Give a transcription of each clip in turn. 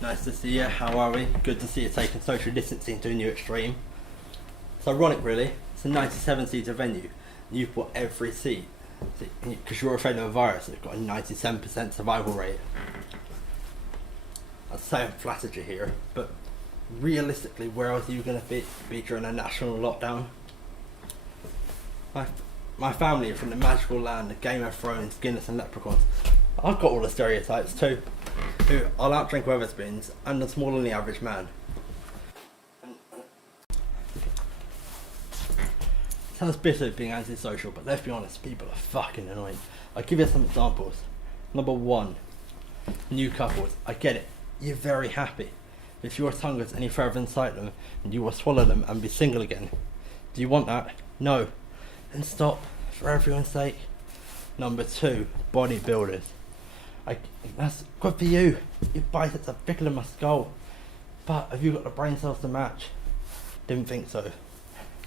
Nice to see you. How are we? Good to see you taking social distancing to a new extreme. It's ironic, really. It's a 97-seater venue. You've bought every seat because you're afraid of a virus. It's got a 97% survival rate. I'd say I'm flattered you here, but realistically, where else are you going to be during a national lockdown? My family are from the magical land of Game of Thrones, Guinness and leprechauns. I've got all the stereotypes too. Who I'll outdrink Wetherspoons and I'm smaller than the average man. Sounds bitter being antisocial, but let's be honest, people are fucking annoying. I'll give you some examples. Number one, new couples. I get it, you're very happy. If your tongue goes any further inside them, and you will swallow them and be single again. Do you want that? No. Then stop, for everyone's sake. Number two, bodybuilders. That's good for you. Your biceps are thicker than my skull. But have you got the brain cells to match? Didn't think so.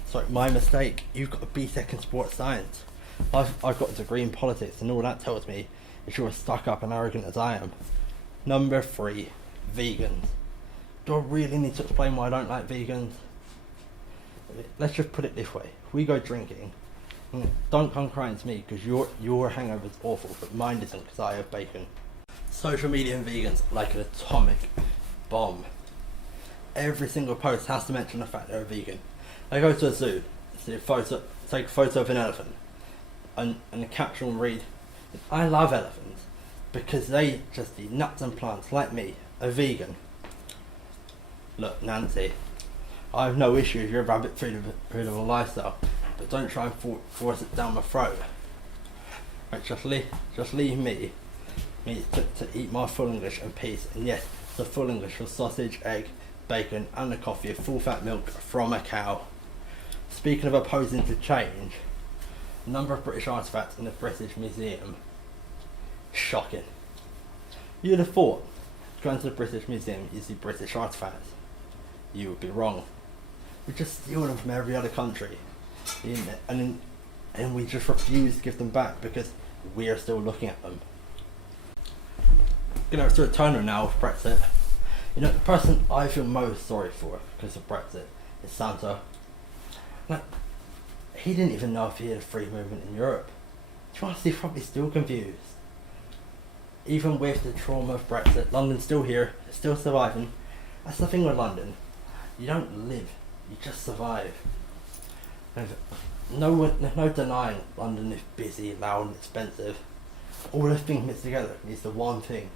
Sorry, my mistake. You've got a BTEC in sports science. I've got a degree in politics, and all that tells me is you're as stuck up and arrogant as I am. Number three, vegans. Do I really need to explain why I don't like vegans? Let's just put it this way. We go drinking. Don't come crying to me because your hangover's awful, but mine isn't because I have bacon. Social media and vegans are like an atomic bomb. Every single post has to mention the fact they're a vegan. I go to a zoo, take a photo of an elephant, and the caption will read, "I love elephants because they just eat nuts and plants like me, a vegan." Look, Nancy, I have no issue with your rabbit food of a lifestyle, but don't try and force it down my throat. Right, just leave me to eat my full English in peace. And yes, the full English for sausage, egg, bacon and a coffee of full fat milk from a cow. Speaking of opposing to change, the number of British artefacts in the British Museum, shocking. You'd have thought going to the British Museum you see British artefacts. You would be wrong. We just steal them from every other country, and we just refuse to give them back because we are still looking at them. Going over to a toner now with Brexit. You know, the person I feel most sorry for because of Brexit is Santa. Like, he didn't even know if he had a free movement in Europe. To be honest, he's probably still confused. Even with the trauma of Brexit, London's still here, it's still surviving. That's the thing with London. You don't live, you just survive. There's no denying London is busy, loud and expensive. All those things mixed together is the one thing.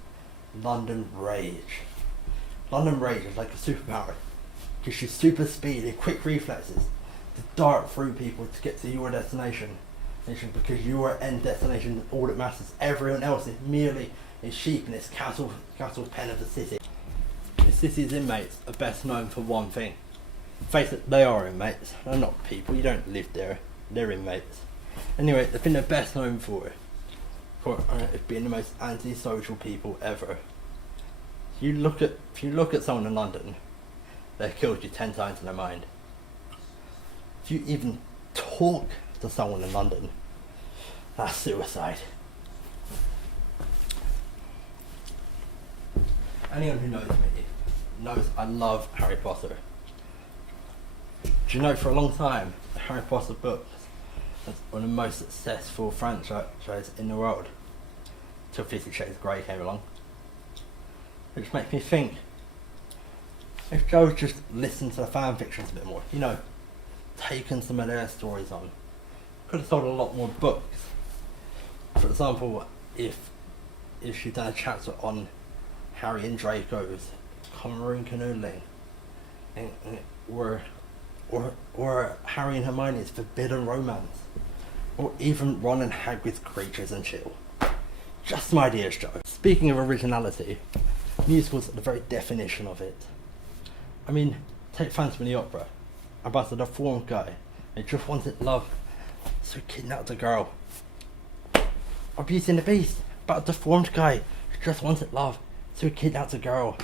London rage. London rage is like a superpower. Gives you super speed and quick reflexes to dart through people to get to your destination. Because your end destination is all that matters. Everyone else is merely a sheep in this cattle pen of the city. The city's inmates are best known for one thing. Face it, they are inmates. They're not people. You don't live there. They're inmates. Anyway, the thing they're best known for is being the most antisocial people ever. If you look at someone in London, they've killed you 10 times in their mind. If you even talk to someone in London, that's suicide. Anyone who knows me knows I love Harry Potter. Do you know, for a long time, the Harry Potter books was one of the most successful franchises in the world, till 50 Shades of Grey came along. Which makes me think, if Joe just listened to the fan fictions a bit more, you know, taken some of their stories on, could have sold a lot more books. For example, if she'd done a chapter on Harry and Draco's common room canoodling, or Harry and Hermione's forbidden romance, or even Ron and Hagrid's creatures and chill. Just some ideas, Joe. Speaking of originality, musicals are the very definition of it. I mean, take Phantom of the Opera about the deformed guy who just wanted love, so he kidnapped a girl. Or Beauty and the Beast about a deformed guy who just wanted love, so he kidnapped a girl.